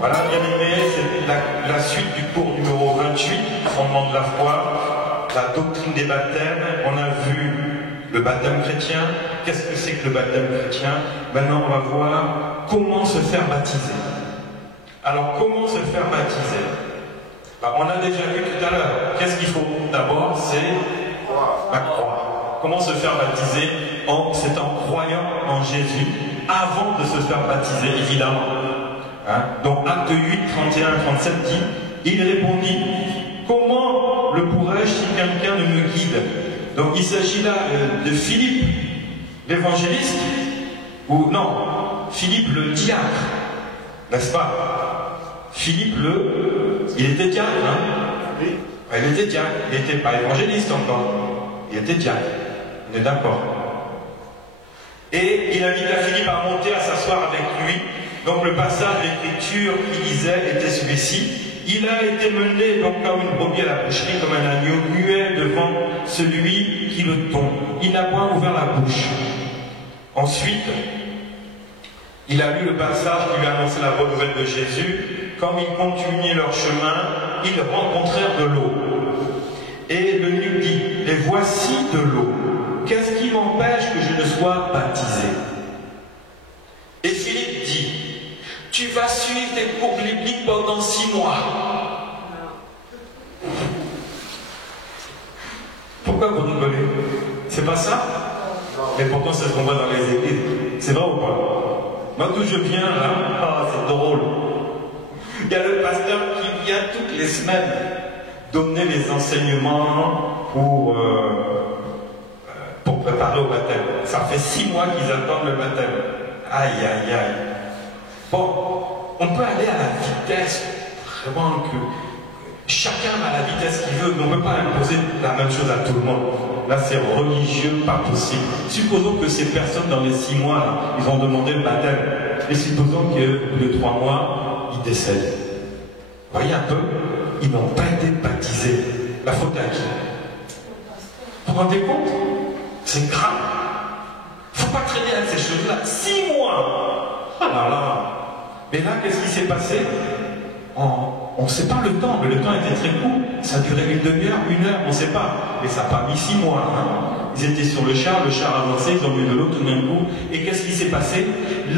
Voilà, bien aimé, c'est la suite du cours numéro 28, fondement de la foi, la doctrine des baptêmes. On a vu le baptême chrétien. Qu'est-ce que c'est que le baptême chrétien? Maintenant, on va voir comment se faire baptiser. Alors, comment se faire baptiser? On a déjà vu tout à l'heure. Qu'est-ce qu'il faut d'abord? C'est la croix. Comment se faire baptiser? C'est en croyant en Jésus avant de se faire baptiser, évidemment. Hein? Donc, acte 8, 31, 37 dit, il répondit, comment le pourrais-je si quelqu'un ne me guide? Donc, il s'agit là de Philippe, l'évangéliste, ou non, Philippe le diacre, n'est-ce pas? Philippe il était diacre, hein? Oui. Il était diacre, il n'était pas évangéliste encore, il était diacre, on est d'accord. Et il invita Philippe à monter, à s'asseoir avec lui. Donc le passage de l'écriture qu'il lisait était celui-ci. Il a été mené donc comme une brebis à la boucherie, comme un agneau muet devant celui qui le tombe. Il n'a point ouvert la bouche. Ensuite, il a lu le passage qui lui annonçait la bonne nouvelle de Jésus. Comme ils continuaient leur chemin, ils rencontrèrent de l'eau. Et l'eunuque dit, et voici de l'eau. Qu'est-ce qui m'empêche que je ne sois baptisé? Et Philippe dit, tu vas suivre tes cours bibliques pendant 6 mois. Pourquoi vous rigolez? C'est pas ça? Mais pourtant c'est ce qu'on voit dans les églises. C'est vrai ou pas? Moi d'où je viens là, c'est drôle. Il y a le pasteur qui vient toutes les semaines donner les enseignements pour préparer au baptême. Ça fait 6 mois qu'ils attendent le baptême. Aïe, aïe, aïe. Bon, on peut aller à la vitesse, vraiment que chacun a la vitesse qu'il veut, mais on ne peut pas imposer la même chose à tout le monde. Là, c'est religieux, pas possible. Supposons que ces personnes, dans les 6 mois, là, ils ont demandé le baptême. Et supposons qu'au bout de 3 mois, ils décèdent. Vous voyez un peu? Ils n'ont pas été baptisés. La faute à qui? Vous vous rendez compte? C'est grave. Il ne faut pas traîner avec ces choses-là. 6 mois. Ah là là. Mais là, qu'est-ce qui s'est passé? On ne sait pas le temps, mais le temps était très court. Ça a duré une demi-heure, 1 heure, on ne sait pas. Mais ça n'a pas mis 6 mois. Hein. Ils étaient sur le char avançait, ils ont bu de l'eau tout d'un coup. Et qu'est-ce qui s'est passé?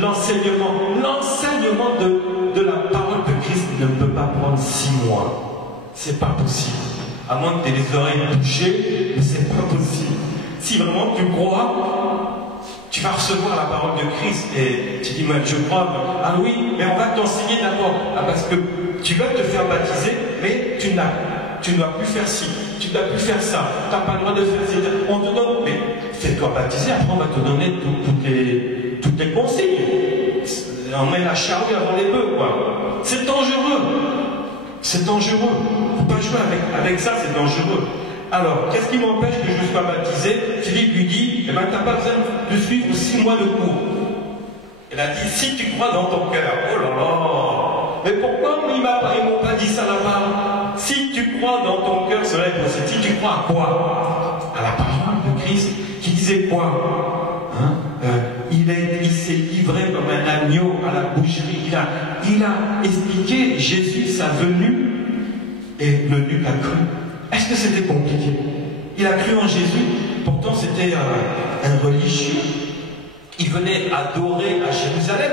L'enseignement de la parole de Christ ne peut pas prendre 6 mois. C'est pas possible. À moins que tu aies les oreilles bouchées, mais c'est pas possible. Si vraiment tu crois, tu vas recevoir la parole de Christ et tu dis, moi je crois, ah oui, mais on va t'enseigner d'abord. Ah, parce que tu vas te faire baptiser, mais tu ne dois plus faire ci, tu ne dois plus faire ça, tu n'as pas le droit de faire ci. On te donne, mais fais-toi baptiser, après on va te donner toutes les consignes. On met la charrue avant les bœufs, quoi. C'est dangereux. C'est dangereux. Il ne faut pas jouer avec ça, c'est dangereux. Alors, qu'est-ce qui m'empêche que je sois baptisé? Philippe lui dit, eh bien, tu n'as pas besoin de suivre 6 mois de cours. Il a dit, si tu crois dans ton cœur. Oh là là! Mais pourquoi ils ne m'ont pas dit ça là-bas? Si tu crois dans ton cœur, cela est possible. Si tu crois à quoi? À la parole de Christ, qui disait quoi? Hein? Il s'est livré comme un agneau à la boucherie. Il a expliqué Jésus, sa venue, et l'eunuque a cru. Est-ce que c'était compliqué? Il a cru en Jésus, pourtant c'était un religieux. Il venait adorer à Jérusalem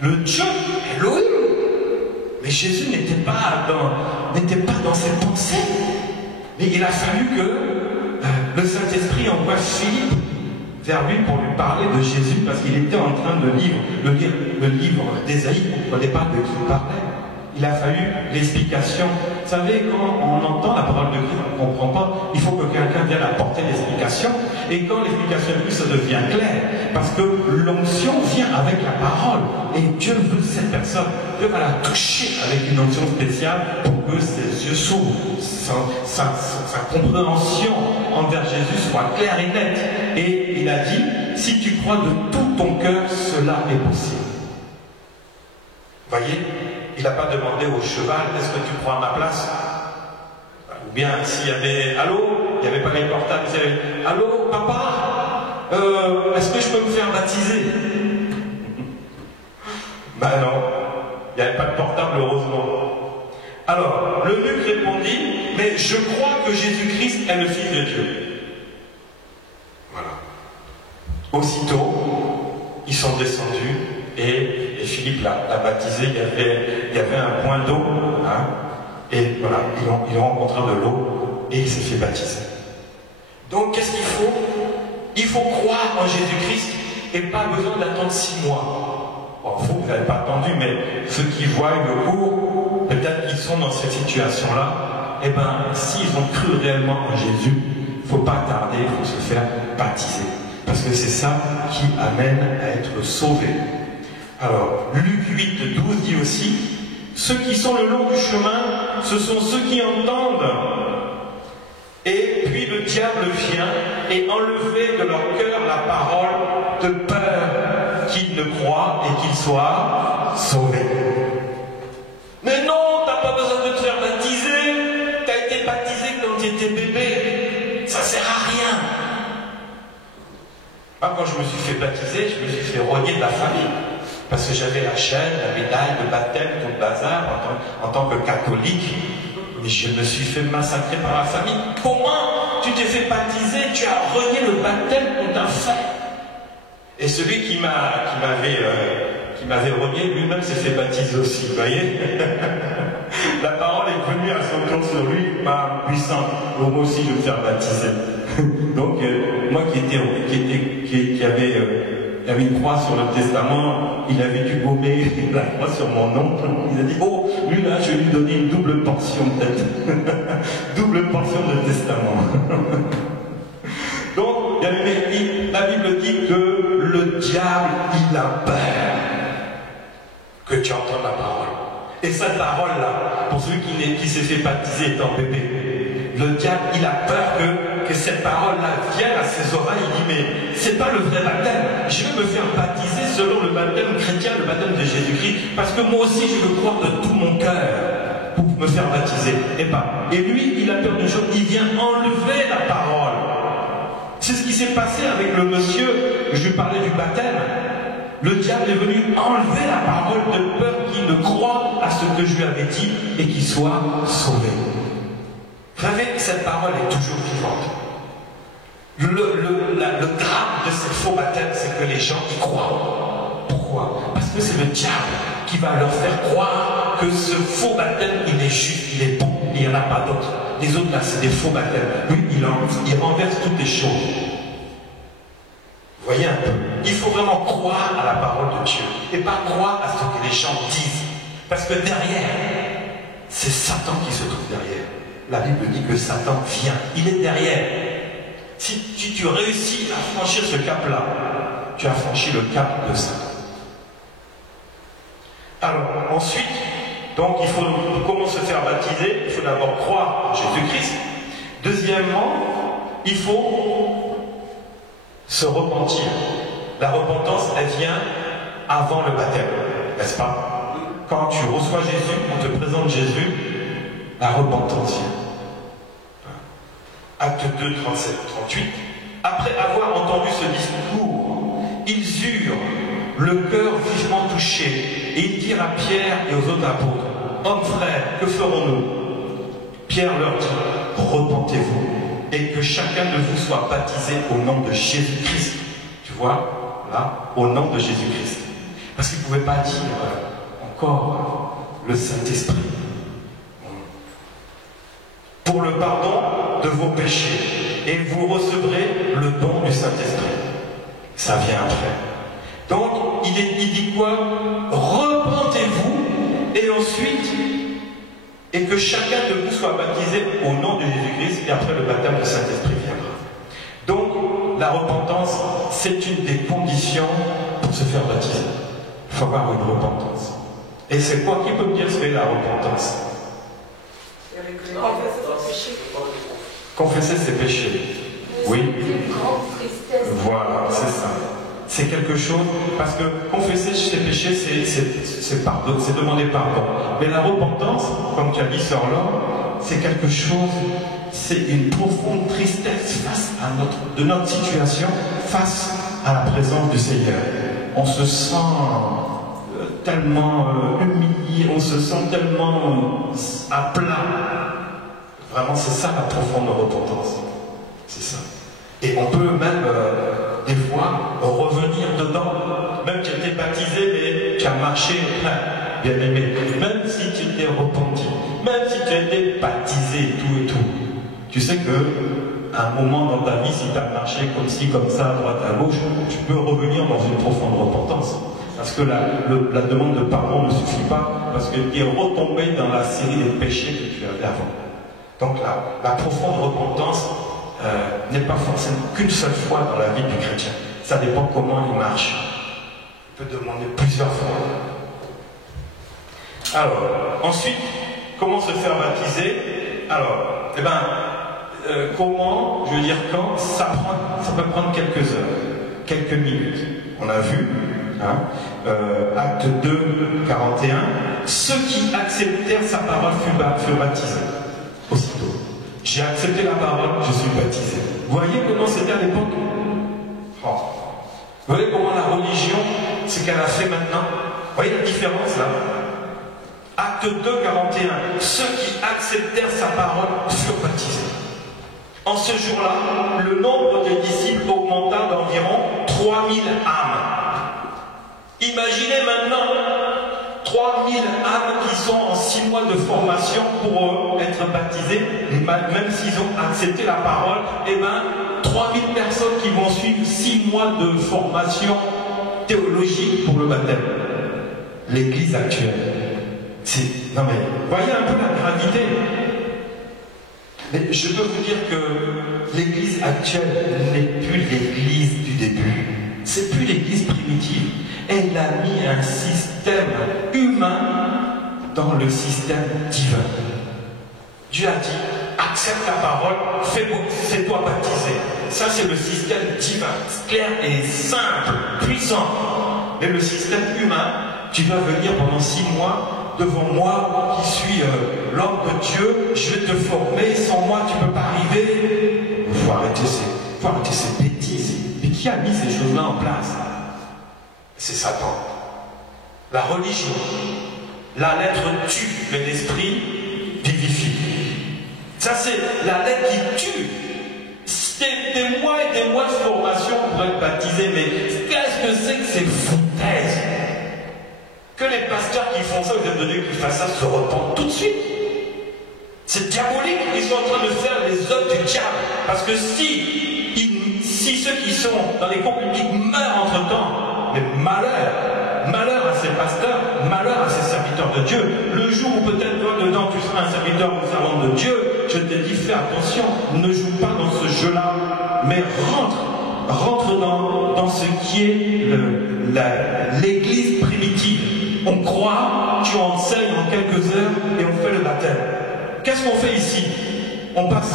le Dieu Elohim. Mais Jésus n'était pas dans ses pensées. Mais il a fallu que le Saint-Esprit envoie Philippe vers lui pour lui parler de Jésus, parce qu'il était en train de lire le livre d'Ésaïe, il ne comprenait pas de qui il parlait. Il a fallu l'explication. Vous savez, quand on entend la parole de Christ, on ne comprend pas, il faut que quelqu'un vienne apporter l'explication. Et quand l'explication est plus, ça devient clair. Parce que l'onction vient avec la parole. Et Dieu veut cette personne. Dieu va la toucher avec une onction spéciale pour que ses yeux s'ouvrent. Sa compréhension envers Jésus soit claire et nette. Et il a dit, si tu crois de tout ton cœur, cela est possible. Vous voyez? Il n'a pas demandé au cheval, est-ce que tu prends ma place? Ou bien s'il y avait, allô, il n'y avait pas les portables, il y avait, allô, papa, est-ce que je peux me faire baptiser? Ben non. Il n'y avait pas de portable, heureusement. Alors, l'eunuque répondit, mais je crois que Jésus-Christ est le Fils de Dieu. Voilà. Aussitôt, ils sont descendus et Philippe l'a baptisé. Il y avait un point d'eau, hein, et voilà, ils ont rencontré de l'eau et il s'est fait baptiser. Donc, qu'est-ce qu'il faut? Il faut croire en Jésus-Christ et pas besoin d'attendre 6 mois. Bon, vous n'avez pas attendu, mais ceux qui voient le cours, peut-être qu'ils sont dans cette situation-là, eh bien, s'ils ont cru réellement en Jésus, il ne faut pas tarder, il faut se faire baptiser. Parce que c'est ça qui amène à être sauvé. Alors, Luc 8, 12 dit aussi, ceux qui sont le long du chemin, ce sont ceux qui entendent. Et puis le diable vient et enlever de leur cœur la parole de peur qu'ils ne croient et qu'ils soient sauvés. Mais non, tu n'as pas besoin de te faire baptiser. Tu as été baptisé quand tu étais bébé. Ça ne sert à rien. Moi, quand je me suis fait baptiser, je me suis fait rogner de la famille. Parce que j'avais la chaîne, la médaille, le baptême, tout le bazar en tant que catholique. Mais je me suis fait massacrer par la famille. Comment tu t'es fait baptiser? Tu as renié le baptême qu'on t'a fait. Et celui qui m'avait renié, lui-même s'est fait baptiser aussi, vous voyez. La parole est venue à son tour sur lui, pas puissante. Moi aussi, je vais me faire baptiser. Donc, moi qui avait une croix sur le testament, il avait dû gommer la croix sur mon nom. Il a dit, oh, lui là, je vais lui donner une double portion peut-être. Double portion de testament. Donc, la Bible dit que le diable, il a peur que tu entends la parole. Et cette parole-là, pour celui qui s'est fait baptiser étant bébé, le diable, il a peur que cette parole-là vienne à ses oreilles. Il dit, mais c'est pas le vrai baptême. Je vais me faire baptiser selon le baptême chrétien, le baptême de Jésus-Christ, parce que moi aussi, je veux croire de tout mon cœur pour me faire baptiser. Et lui, il a peur d'une chose, il vient enlever la parole. C'est ce qui s'est passé avec le monsieur, je lui parlais du baptême. Le diable est venu enlever la parole de peur qu'il ne croit à ce que je lui avais dit et qu'il soit sauvé. Vous savez, cette parole est toujours vivante. Le drame de ces faux baptêmes, c'est que les gens y croient. Pourquoi? Parce que c'est le diable qui va leur faire croire que ce faux baptême, il est juste, il est bon, et il n'y en a pas d'autre. Les autres, là, c'est des faux baptêmes. Lui, il renverse toutes les choses. Vous voyez un peu? Il faut vraiment croire à la parole de Dieu et pas croire à ce que les gens disent. Parce que derrière, c'est Satan qui se trouve derrière. La Bible dit que Satan vient, il est derrière. Si tu réussis à franchir ce cap-là, tu as franchi le cap de Satan. Alors, ensuite, donc il faut comment se faire baptiser? Il faut d'abord croire en Jésus-Christ. Deuxièmement, il faut se repentir. La repentance, elle vient avant le baptême, n'est-ce pas? Quand tu reçois Jésus, on te présente Jésus, la repentance vient. Acte 2, 37, 38. Après avoir entendu ce discours, ils eurent le cœur vivement touché, et ils dirent à Pierre et aux autres apôtres, hommes frères, que ferons-nous? Pierre leur dit, repentez-vous, et que chacun de vous soit baptisé au nom de Jésus-Christ. Tu vois, là, au nom de Jésus-Christ. Parce qu'ils ne pouvaient pas dire encore le Saint-Esprit. Pour le pardon de vos péchés, et vous recevrez le don du Saint-Esprit. Ça vient après. Donc, il dit quoi? Repentez-vous, et ensuite, et que chacun de vous soit baptisé au nom de Jésus-Christ, et après le baptême du Saint-Esprit viendra. Donc, la repentance, c'est une des conditions pour se faire baptiser. Il faut avoir une repentance. Et c'est quoi? Qui peut me dire ce qu'est la repentance? Confesser ses péchés. Oui. Voilà, c'est ça. C'est quelque chose, parce que confesser ses péchés, c'est demander pardon. Mais la repentance, comme tu as dit, Sœur Laure, c'est quelque chose, c'est une profonde tristesse face à de notre situation, face à la présence du Seigneur. On se sent tellement humilié, on se sent tellement à plat. Vraiment, c'est ça la profonde repentance. C'est ça. Et on peut même, des fois, revenir dedans. Même tu as été baptisé, mais tu as marché, bien aimé. Même si tu t'es repenti, même si tu as été baptisé et tout. Tu sais que, à un moment dans ta vie, si tu as marché comme ci, comme ça, à droite, à gauche, tu peux revenir dans une profonde repentance. Parce que la demande de pardon ne suffit pas, parce que tu es retombé dans la série des péchés que tu avais avant. Donc la profonde repentance n'est pas forcément qu'une seule fois dans la vie du chrétien. Ça dépend comment il marche. Il peut demander plusieurs fois. Alors, ensuite, comment se faire baptiser? Alors, comment, je veux dire quand, ça peut prendre quelques heures, quelques minutes. On a vu, Acte 2, 41, ceux qui accepteurs sa parole furent baptisés. Aussitôt. J'ai accepté la parole, je suis baptisé. Vous voyez comment c'était à l'époque? Vous voyez comment la religion, ce qu'elle a fait maintenant? Vous voyez la différence là? Acte 2, 41. Ceux qui acceptèrent sa parole furent baptisés. En ce jour-là, le nombre des disciples augmenta d'environ 3000 âmes. Imaginez maintenant 3000 âmes qui sont en 6 mois de formation pour être baptisés, même s'ils ont accepté la parole, 3000 personnes qui vont suivre 6 mois de formation théologique pour le baptême. L'église actuelle. Non mais, voyez un peu la gravité. Mais je peux vous dire que l'église actuelle n'est plus l'église du début. C'est plus l'église primitive. Elle a mis un système humain dans le système divin. Dieu a dit, accepte la parole, fais-toi baptiser. Ça c'est le système divin, clair et simple, puissant. Mais le système humain, tu vas venir pendant 6 mois devant moi qui suis l'homme de Dieu, je vais te former, sans moi tu ne peux pas arriver. Il faut arrêter ces bêtises. Mais qui a mis ces choses-là en place? C'est Satan. La religion, la lettre tue, mais l'esprit vivifie. Ça c'est la lettre qui tue. C'est des mois et des mois de formation pour être baptisé, mais qu'est-ce que c'est que ces foutaises? Que les pasteurs qui font ça, vous êtes de Dieu qui fassent ça, se repentent tout de suite. C'est diabolique, ils sont en train de faire les œuvres du diable. Parce que si ceux qui sont dans les cours publics meurent entre-temps, mais malheur à ces pasteurs, malheur à ces serviteurs de Dieu. Le jour où peut-être toi dedans tu seras un serviteur ou une servante de Dieu, je te dis fais attention, ne joue pas dans ce jeu-là, mais rentre dans ce qui est l'église primitive. On croit, tu enseignes en quelques heures et on fait le baptême. Qu'est-ce qu'on fait ici? On passe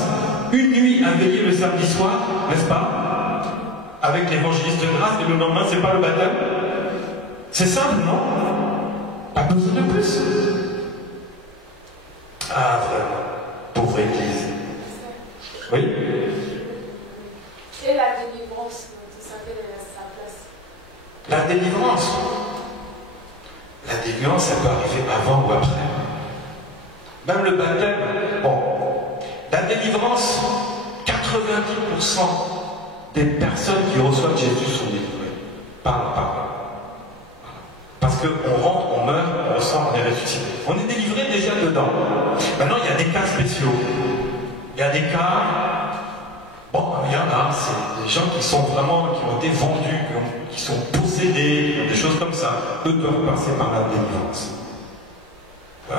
une nuit à veiller le samedi soir, n'est-ce pas? Avec l'évangéliste de grâce et le lendemain, c'est pas le baptême? C'est simple, non? Pas besoin de plus. Ah, vraiment, pauvre église. Oui? Et la délivrance, vous savez, sa place. La délivrance. La délivrance, ça peut arriver avant ou après. Même le baptême. Bon, la délivrance, 90% des personnes qui reçoivent Jésus sont délivrées par la parole. Parce qu'on rentre, on meurt, on ressort, on est ressuscité. On est délivré déjà dedans. Maintenant, il y a des cas spéciaux. Il y a des cas. Bon, il y en a, c'est des gens qui sont vraiment, qui ont été vendus, qui sont possédés, des choses comme ça. Eux doivent passer par la délivrance.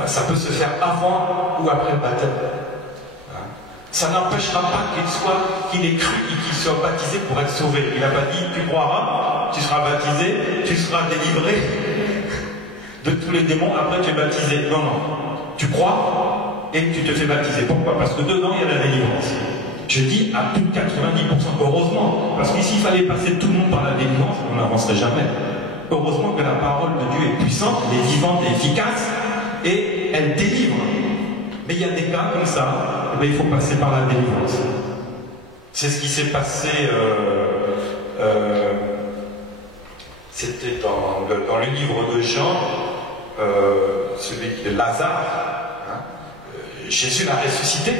Ça peut se faire avant ou après le baptême. Ça n'empêchera pas qu'il ait cru et qu'il soit baptisé pour être sauvé. Il n'a pas dit, tu croiras, tu seras baptisé, tu seras délivré de tous les démons, après tu es baptisé. Non, non. Tu crois et tu te fais baptiser. Pourquoi? Parce que dedans, il y a la délivrance. Je dis à plus de 90%, heureusement, parce qu'ici, il fallait passer tout le monde par la délivrance, on n'avancerait jamais. Heureusement que la parole de Dieu est puissante, elle est vivante et efficace, et elle délivre. Mais il y a des cas comme ça, il faut passer par la délivrance. C'est ce qui s'est passé C'était dans le livre de Jean, celui de Lazare. Hein. Jésus l'a ressuscité,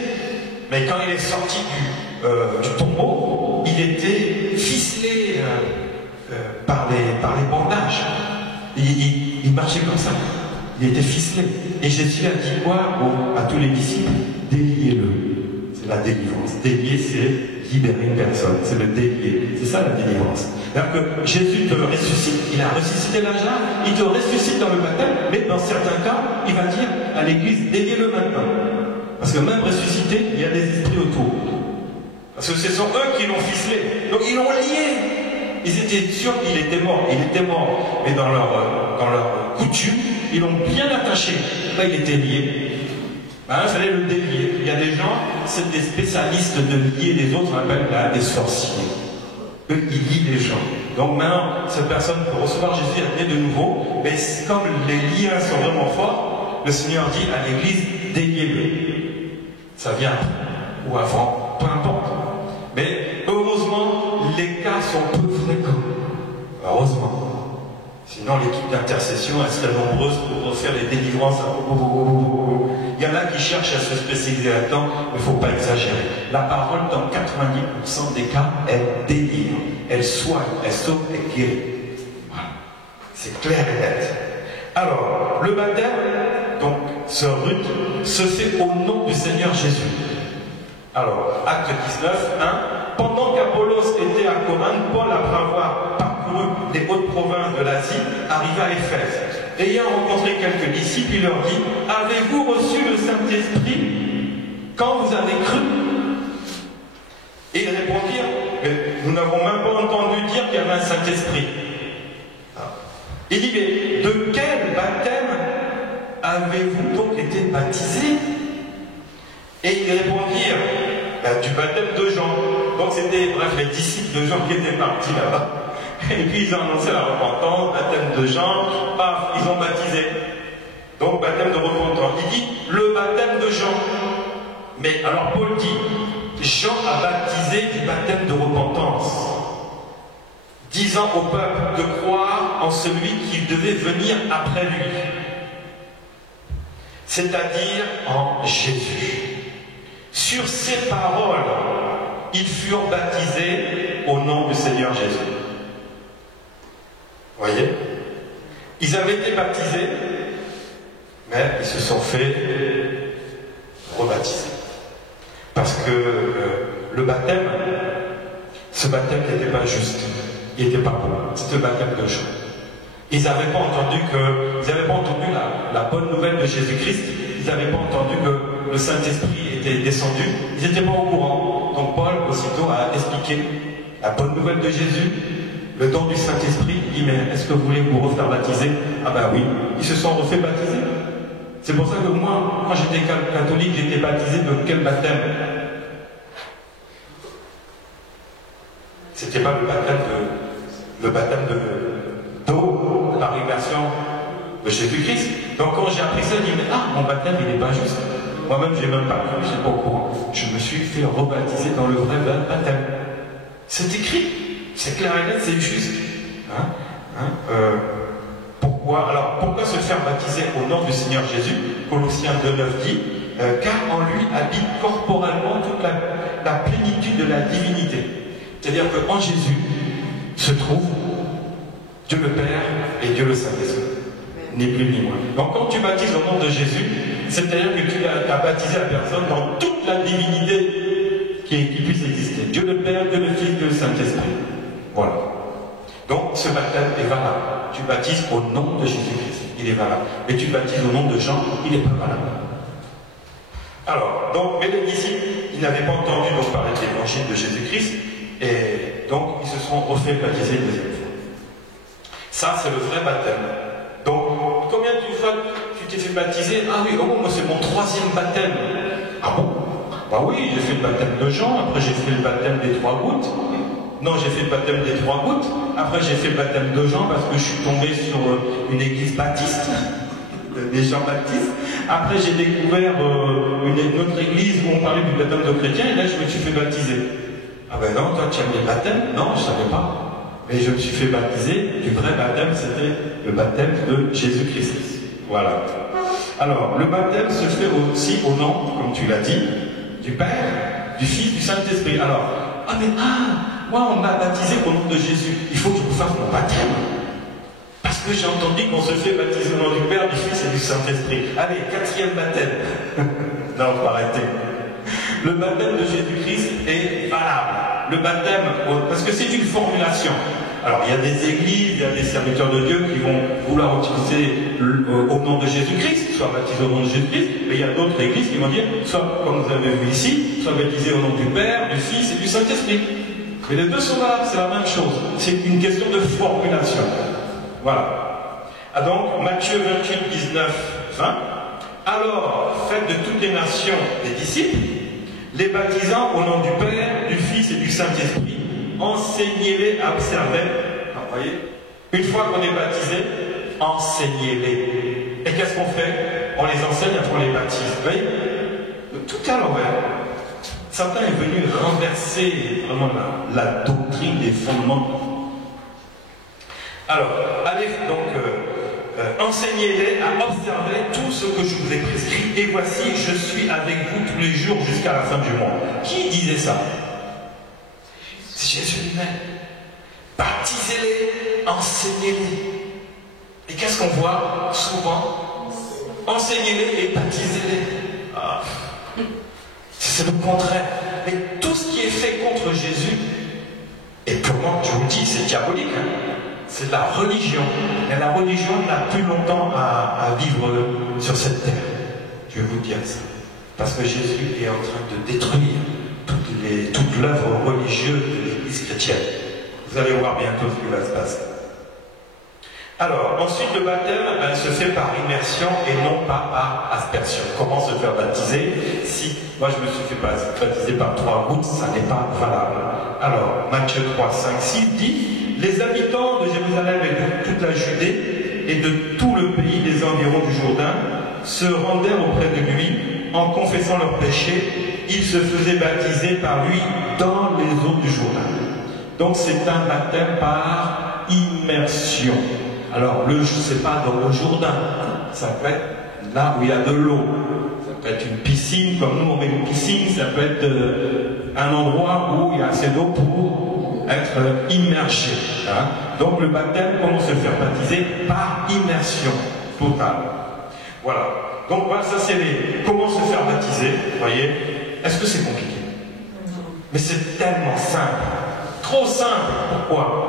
mais quand il est sorti du tombeau, il était ficelé par les bandages. Il marchait comme ça. Il était ficelé. Et Jésus a dit quoi à tous les disciples? Déliez-le. C'est la délivrance. Délier, c'est libérer une personne. C'est le délier. C'est ça la délivrance. C'est-à-dire que Jésus te ressuscite. Il a ressuscité Lazare. Il te ressuscite dans le baptême. Mais dans certains cas, il va dire à l'église, déliez-le maintenant. Parce que même ressuscité, il y a des esprits autour. Parce que ce sont eux qui l'ont ficelé. Donc ils l'ont lié. Ils étaient sûrs qu'il était mort. Il était mort. Mais dans leur coutume, ils l'ont bien attaché. Là, il était lié. Il fallait le délier. Il y a des gens, c'est des spécialistes de lier les autres, on appelle là des sorciers. Eux, ils lient les gens. Donc maintenant, cette personne peut recevoir Jésus est né de nouveau, mais comme les liens sont vraiment forts, le Seigneur dit à l'Église, déliez-le. Ça vient ou avant, peu importe. Mais heureusement, les cas sont peu fréquents. Heureusement. Sinon, l'équipe d'intercession, elle serait nombreuse pour refaire les délivrances. Il y en a qui cherchent à se spécialiser là-dedans, mais il ne faut pas exagérer. La parole, dans 90% des cas, elle délivre, elle soigne, elle sauve, elle guérit. Voilà. C'est clair et net. Alors, le baptême, donc, ce rite, se fait au nom du Seigneur Jésus. Alors, acte 19, 1. Pendant qu'Apollos était à Corinthe, Paul, après avoir parcouru les hautes provinces de l'Asie, arriva à Éphèse. Ayant rencontré quelques disciples, il leur dit, avez-vous reçu le Saint-Esprit quand vous avez cru? Et ils répondirent, mais nous n'avons même pas entendu dire qu'il y avait un Saint-Esprit. Il dit, mais de quel baptême avez-vous donc été baptisés? Et ils répondirent, du baptême de Jean. Donc c'était, bref, les disciples de Jean qui étaient partis là-bas. Et puis ils ont annoncé la repentance, baptême de Jean, paf, ils ont baptisé. Donc baptême de repentance. Il dit, le baptême de Jean. Mais alors Paul dit, Jean a baptisé du baptême de repentance, disant au peuple de croire en celui qui devait venir après lui, c'est-à-dire en Jésus. Sur ces paroles, ils furent baptisés au nom du Seigneur Jésus. Vous voyez? Ils avaient été baptisés, mais ils se sont fait rebaptiser. Parce que le baptême, ce baptême n'était pas juste, il n'était pas bon. C'était le baptême de Jean. Ils n'avaient pas entendu la bonne nouvelle de Jésus-Christ. Ils n'avaient pas entendu que le Saint-Esprit était descendu. Ils n'étaient pas au courant. Donc Paul, aussitôt, a expliqué la bonne nouvelle de Jésus, le don du Saint-Esprit. Il dit, mais est-ce que vous voulez vous refaire baptiser? Ah ben oui. Ils se sont refait baptiser. C'est pour ça que moi, quand j'étais catholique, j'étais baptisé de quel baptême? C'était pas le baptême d'eau, par immersion de Jésus-Christ. Donc quand j'ai appris ça, je dis, mais mon baptême, il n'est pas juste. Moi-même, je n'ai même pas cru, je n'ai pas au courant. Je me suis fait rebaptiser dans le vrai baptême. C'est écrit, c'est clair et net, c'est juste. Pourquoi se faire baptiser au nom du Seigneur Jésus? Colossiens 2,9 dit, car en lui habite corporellement toute la plénitude de la divinité. C'est-à-dire qu'en Jésus se trouve Dieu le Père et Dieu le Saint-Esprit. Ni plus ni moins. Donc quand tu baptises au nom de Jésus, c'est-à-dire que tu as baptisé la personne dans toute la divinité qui puisse exister. Dieu le Père, Dieu le Fils, Dieu le Saint-Esprit. Voilà. Donc ce baptême est valable. Tu baptises au nom de Jésus-Christ, il est valable. Mais tu baptises au nom de Jean, il n'est pas valable. Alors, donc, mais les disciples, ils n'avaient pas entendu donc parler de l'évangile de Jésus-Christ, et donc ils se sont refait baptiser une deuxième fois. Ça, c'est le vrai baptême. Donc, combien de fois tu t'es fait baptiser? Ah oui, moi c'est mon 3e baptême. Ah bon? Bah oui, j'ai fait le baptême de Jean, après j'ai fait le baptême des 3 gouttes. Non, j'ai fait le baptême des 3 gouttes. Après, j'ai fait le baptême de Jean parce que je suis tombé sur une église baptiste, des gens baptistes. Après, j'ai découvert une autre église où on parlait du baptême de chrétien et là, je me suis fait baptiser. Ah ben non, toi, tu aimes les baptêmes? Non, je ne savais pas. Mais je me suis fait baptiser, du vrai baptême, c'était le baptême de Jésus-Christ. Voilà. Alors, le baptême se fait aussi au nom, comme tu l'as dit, du Père, du Fils, du Saint-Esprit. Alors, moi on m'a baptisé au nom de Jésus. Il faut que je vous fasse mon baptême. Parce que j'ai entendu qu'on se fait baptiser au nom du Père, du Fils et du Saint-Esprit. Allez, 4e baptême. Non, faut arrêter. Le baptême de Jésus-Christ est valable. Le baptême, parce que c'est une formulation. Alors, il y a des églises, il y a des serviteurs de Dieu qui vont vouloir utiliser au nom de Jésus-Christ, soit baptisé au nom de Jésus-Christ, mais il y a d'autres églises qui vont dire, soit, comme vous avez vu ici, soit baptisé au nom du Père, du Fils et du Saint-Esprit. Mais les deux sont valables, c'est la même chose. C'est une question de formulation. Voilà. Ah donc, Matthieu 28, 19, 20. Alors, faites de toutes les nations des disciples, les baptisant au nom du Père, du Fils et du Saint-Esprit. Enseignez-les à observer. Vous voyez, une fois qu'on est baptisé, enseignez-les. Et qu'est-ce qu'on fait? On les enseigne après on les baptise. Vous voyez, tout à l'envers. Satan est venu renverser vraiment la doctrine des fondements. Alors, allez donc, enseignez-les à observer tout ce que je vous ai prescrit. Et voici, je suis avec vous tous les jours jusqu'à la fin du monde. Qui disait ça? C'est Jésus lui-même. Baptisez-les, enseignez-les. Et qu'est-ce qu'on voit souvent? Enseignez-les et baptisez-les. C'est le contraire. Mais tout ce qui est fait contre Jésus est purement, je vous le dis, c'est diabolique. C'est de la religion. Et la religion n'a plus longtemps à vivre sur cette terre. Je vais vous dire ça. Parce que Jésus est en train de détruire toute l'œuvre religieuse de l'Église chrétienne. Vous allez voir bientôt ce qui va se passer. Alors, ensuite, le baptême se fait par immersion et non pas par aspersion. Comment se faire baptiser? Si moi je me suis fait baptiser par 3 gouttes, ça n'est pas valable. Alors, Matthieu 3, 5, 6 dit: les habitants de Jérusalem et de toute la Judée et de tout le pays des environs du Jourdain se rendèrent auprès de lui en confessant leurs péchés. Ils se faisaient baptiser par lui dans les eaux du Jourdain. Donc c'est un baptême par immersion. Alors, c'est pas dans le Jourdain, ça peut être là où il y a de l'eau. Ça peut être une piscine, comme nous on met une piscine, ça peut être un endroit où il y a assez d'eau pour être immergé. Hein. Donc le baptême, comment se faire baptiser? Par immersion totale. Voilà. Donc voilà, ça c'est comment se faire baptiser, vous voyez. Est-ce que c'est compliqué? Mais c'est tellement simple. Trop simple. Pourquoi?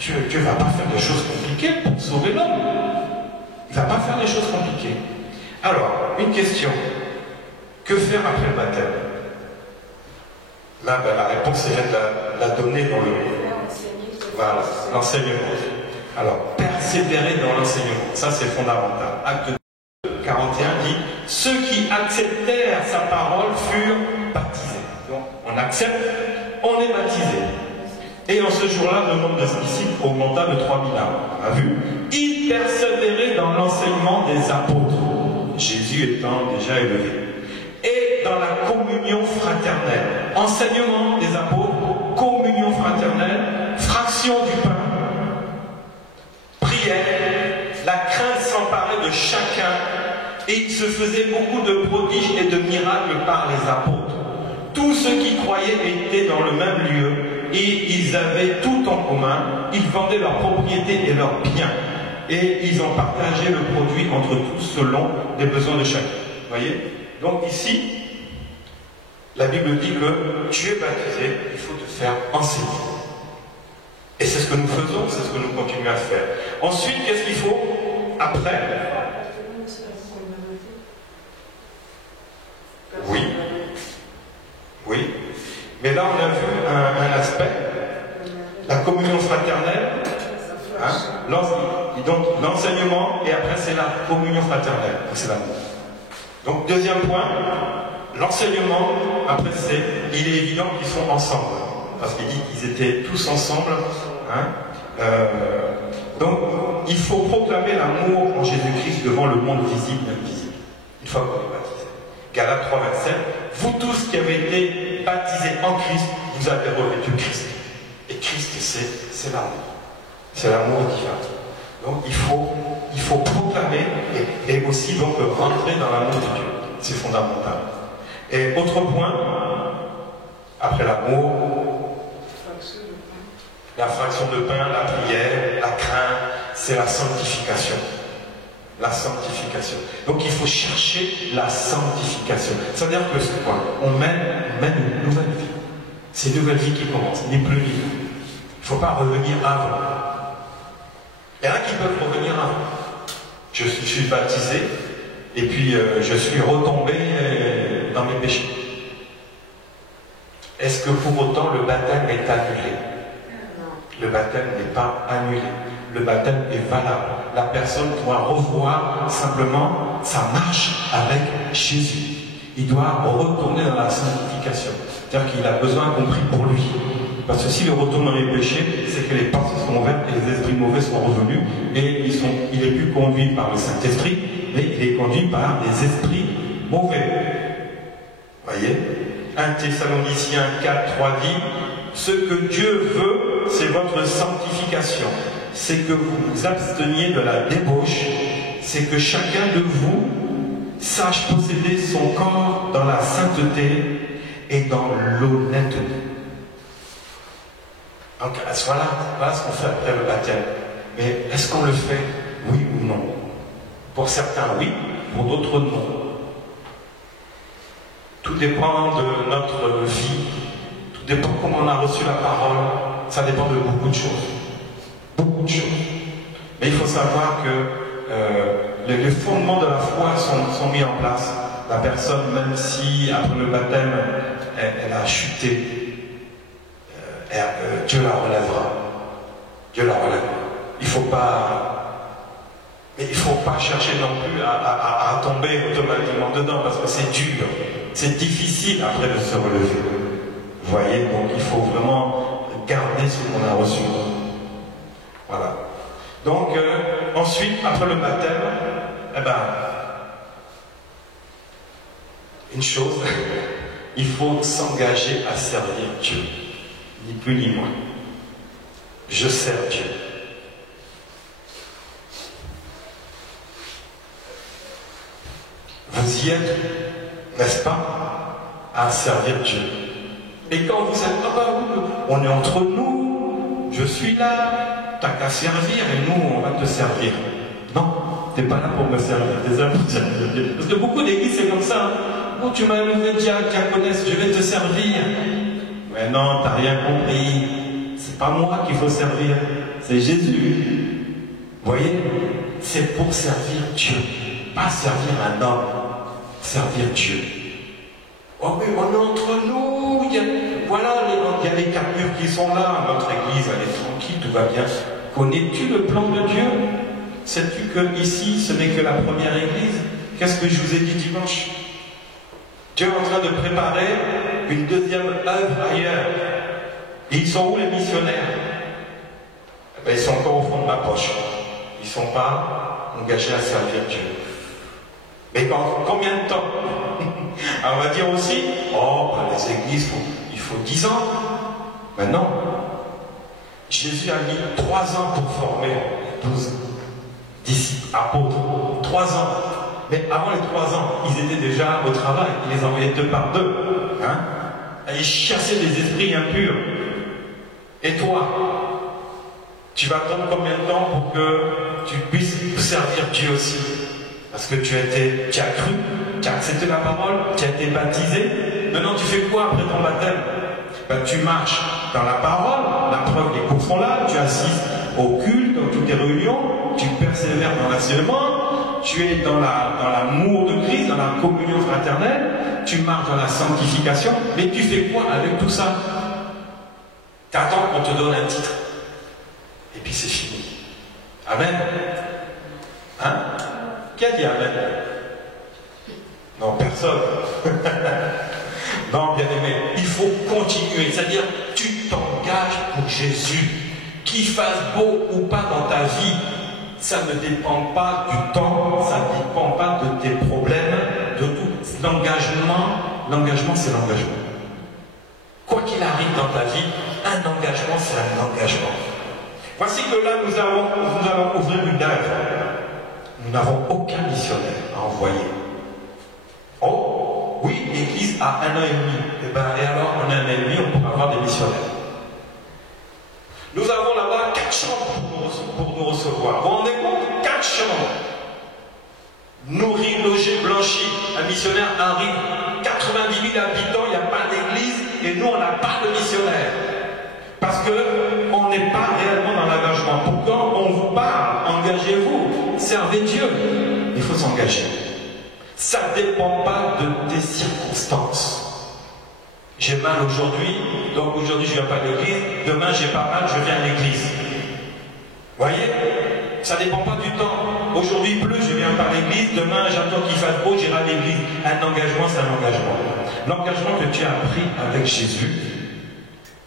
Dieu ne va pas faire des choses compliquées pour sauver l'homme. Il ne va pas faire des choses compliquées. Alors, une question. Que faire après le baptême? Là, la réponse, c'est de la donner dans le... Voilà, l'enseignement. Alors, persévérer dans l'enseignement. Ça, c'est fondamental. Acte 2, 41 dit: ceux qui acceptèrent sa parole furent baptisés. Donc, on accepte, on est baptisé. Et en ce jour-là, le nombre de disciples augmenta de 3000 âmes. On a vu? Ils persévéraient dans l'enseignement des apôtres, Jésus étant déjà élevé. Et dans la communion fraternelle. Enseignement des apôtres, communion fraternelle, fraction du pain, prière, la crainte s'emparait de chacun, et il se faisait beaucoup de prodiges et de miracles par les apôtres. Tous ceux qui croyaient étaient dans le même lieu, et ils avaient tout en commun. Ils vendaient leurs propriétés et leurs biens, et ils en partageaient le produit entre tous selon les besoins de chacun. Vous voyez? Donc ici, la Bible dit que tu es baptisé, il faut te faire enseigner. Et c'est ce que nous faisons, c'est ce que nous continuons à faire. Ensuite, qu'est-ce qu'il faut après? Oui. Oui. Mais là, on a vu un aspect, la communion fraternelle, hein, donc l'enseignement, et après c'est la communion fraternelle, c'est l'amour. Donc deuxième point, l'enseignement, après il est évident qu'ils sont ensemble, parce qu'il dit qu'ils étaient tous ensemble. Hein, donc il faut proclamer l'amour en Jésus-Christ devant le monde visible et invisible, une fois qu'on est baptisé. Galates 3, 27, vous tous qui avez été baptisés en Christ, vous avez revêtu Christ. Et Et Christ, c'est l'amour. C'est l'amour divin. Donc il faut proclamer et aussi donc rentrer dans l'amour de Dieu. C'est fondamental. Et autre point, après l'amour, la fraction de pain, la prière, la crainte, c'est la sanctification. La sanctification. Donc il faut chercher la sanctification. C'est-à-dire que c'est quoi? On mène une nouvelle vie. C'est une nouvelle vie qui commence, ni plus ni moins. Il ne faut pas revenir avant. Il y en a qui peuvent revenir avant. Je suis baptisé et puis je suis retombé dans mes péchés. Est-ce que pour autant le baptême est annulé? Le baptême n'est pas annulé. Le baptême est valable. La personne doit revoir simplement sa marche avec Jésus. Il doit retourner dans la sanctification. C'est-à-dire qu'il a besoin qu'on prie pour lui. Parce que s'il retourne dans les péchés, c'est que les portes sont ouvertes et les esprits mauvais sont revenus. Et il n'est plus conduit par le Saint-Esprit, mais il est conduit par des esprits mauvais. Voyez, 1 Thessaloniciens 4, 3 dit, ce que Dieu veut, c'est votre sanctification. C'est que vous vous absteniez de la débauche. C'est que chacun de vous sache posséder son corps dans la sainteté et dans l'honnêteté. Donc voilà ce qu'on fait après le baptême. Mais est-ce qu'on le fait, oui ou non? Pour certains, oui, pour d'autres, non. Tout dépend de notre vie, tout dépend comment on a reçu la parole, ça dépend de beaucoup de choses. Beaucoup de choses. Mais il faut savoir que les fondements de la foi sont mis en place. La personne, même si après le baptême, elle a chuté, Dieu la relèvera. Dieu la relèvera. Il ne faut pas chercher non plus à tomber automatiquement dedans parce que c'est dur. C'est difficile après de se relever. Vous voyez, donc il faut vraiment garder ce qu'on a reçu. Voilà. Donc, ensuite, après le baptême, une chose, il faut s'engager à servir Dieu. Ni plus ni moins. Je sers Dieu. Vous y êtes, n'est-ce pas, à servir Dieu. Et quand vous êtes, on est entre nous, je suis là, t'as qu'à servir et nous, on va te servir. Non, t'es pas là pour me servir, t'es là pour servir Dieu. Parce que beaucoup d'églises, c'est comme ça. Hein. Oh, tu m'as levé diaconesse, je vais te servir. Mais non, t'as rien compris. C'est pas moi qu'il faut servir, c'est Jésus. Vous voyez, c'est pour servir Dieu, pas servir un homme, servir Dieu. Oh mais on est entre nous, il y a les quatre murs qui sont là, notre église elle est tranquille, tout va bien. Connais-tu le plan de Dieu? Sais-tu que ici ce n'est que la première église? Qu'est-ce que je vous ai dit dimanche? Dieu est en train de préparer une deuxième œuvre ailleurs. Et ils sont où les missionnaires? Ils sont encore au fond de ma poche. Ils ne sont pas engagés à servir Dieu. Mais combien de temps? On va dire aussi, les églises, il faut 10 ans. Mais non. Jésus a mis 3 ans pour former 12 disciples, apôtres. 3 ans. Mais avant les 3 ans, ils étaient déjà au travail. Il les envoyait 2 par 2. Hein? Ils chassaient des esprits impurs. Et toi, tu vas attendre combien de temps pour que tu puisses servir Dieu aussi? Parce que tu as cru, tu as accepté la parole, tu as été baptisé. Maintenant, tu fais quoi après ton baptême? Tu marches dans la parole, la preuve, les cours sont là, tu assistes au culte, dans toutes tes réunions, tu persévères dans l'enseignement, tu es dans l'amour de Christ, dans la communion fraternelle, tu marches dans la sanctification, mais tu fais quoi avec tout ça? Tu attends qu'on te donne un titre. Et puis c'est fini. Amen. Hein? Qui a dit Amen? Non, personne. Non, bien aimé, il faut continuer. C'est-à-dire, tu t'engages pour Jésus. Qu'il fasse beau ou pas dans ta vie, ça ne dépend pas du temps, ça ne dépend pas de tes problèmes, de tout. L'engagement, c'est l'engagement. Quoi qu'il arrive dans ta vie, un engagement. l'engagement, c'est un engagement. Voici que là, nous allons ouvrir une œuvre. Nous n'avons aucun missionnaire à envoyer. Oh, oui, l'Église a 1 an et demi. Et alors, en 1 an et demi, on pourra avoir des missionnaires. Nous avons là-bas 4 chambres pour nous recevoir. Vous vous rendez compte? 4 chambres. Nourris, logés, blanchis. Un missionnaire arrive. 90 000 habitants, il n'y a pas d'église. Et nous, on n'a pas de missionnaire. Parce qu'on n'est pas réellement dans l'engagement. Pourtant, on vous parle. Engagez-vous. Servez Dieu. Il faut s'engager. Ça ne dépend pas de tes circonstances. J'ai mal aujourd'hui, donc aujourd'hui je ne viens pas à l'église. Demain j'ai pas mal, je viens à l'église. Vous voyez? Ça ne dépend pas du temps. Aujourd'hui il pleut, je ne viens pas à l'église. Demain j'attends qu'il fasse beau, j'irai à l'église. Un engagement, c'est un engagement. L'engagement que tu as pris avec Jésus,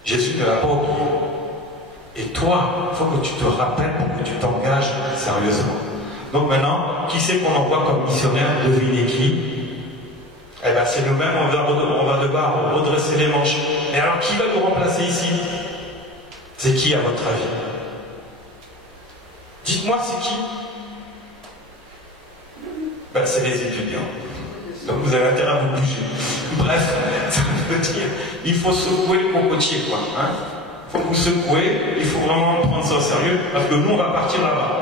Jésus ne l'a pas oublié. Et toi, il faut que tu te rappelles pour que tu t'engages sérieusement. Donc maintenant, qui c'est qu'on envoie comme missionnaire? Devinez qui? Eh bien, c'est nous-mêmes, on va devoir redresser les manches. Et alors, qui va nous remplacer ici? C'est qui, à votre avis? Dites-moi, c'est qui? Ben, c'est les étudiants. Donc, vous avez intérêt à vous bouger. Bref, ça veut dire, il faut secouer le cocotier, quoi. Hein? Il faut vous secouer, il faut vraiment prendre ça au sérieux, parce que nous, on va partir là-bas.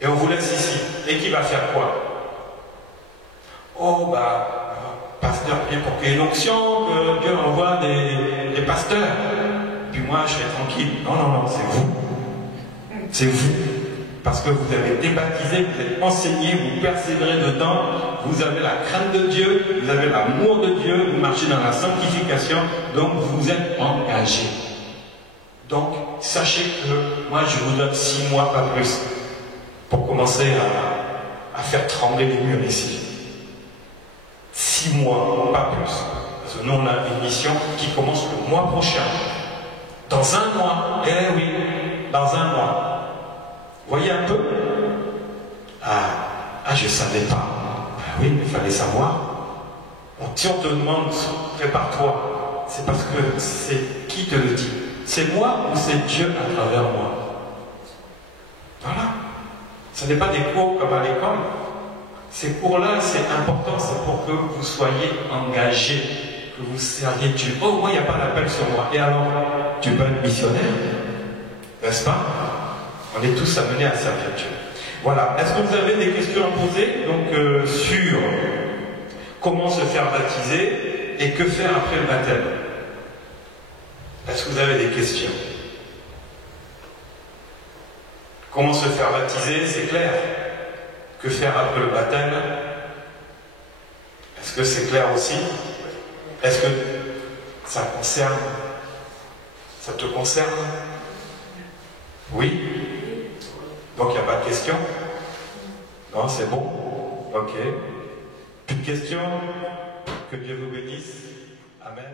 Et on vous laisse ici. Et qui va faire quoi? Oh, pasteur, bien pour qu'il y ait une onction, que Dieu envoie des pasteurs. Puis moi, je serai tranquille. Non, non, non, c'est vous. C'est vous. Parce que vous avez été baptisé, vous êtes enseigné, vous persévérez dedans, vous avez la crainte de Dieu, vous avez l'amour de Dieu, vous marchez dans la sanctification, donc vous êtes engagé. Donc, sachez que moi, je vous donne 6 mois, pas plus, pour commencer à faire trembler les murs ici. 6 mois, pas plus. Parce que nous, on a une mission qui commence le mois prochain. Dans 1 mois. Eh oui, dans 1 mois. Vous voyez un peu? Je ne savais pas. Oui, mais il fallait savoir. Si on te demande, prépare-toi, c'est parce que c'est qui te le dit? C'est moi ou c'est Dieu à travers moi? Voilà. Ce n'est pas des cours comme à l'école. Ces cours-là, c'est important, c'est pour que vous soyez engagés, que vous serviez Dieu. Oh, moi, il n'y a pas d'appel sur moi. Et alors, tu peux être missionnaire, n'est-ce pas? On est tous amenés à servir Dieu. Voilà. Est-ce que vous avez des questions à poser donc, sur comment se faire baptiser et que faire après le baptême? Est-ce que vous avez des questions? Comment se faire baptiser, c'est clair. Que faire après le baptême? Est-ce que c'est clair aussi? Est-ce que ça concerne? Ça te concerne? Oui? Donc il n'y a pas de questions? Non, c'est bon? Ok. Plus de questions? Que Dieu vous bénisse. Amen.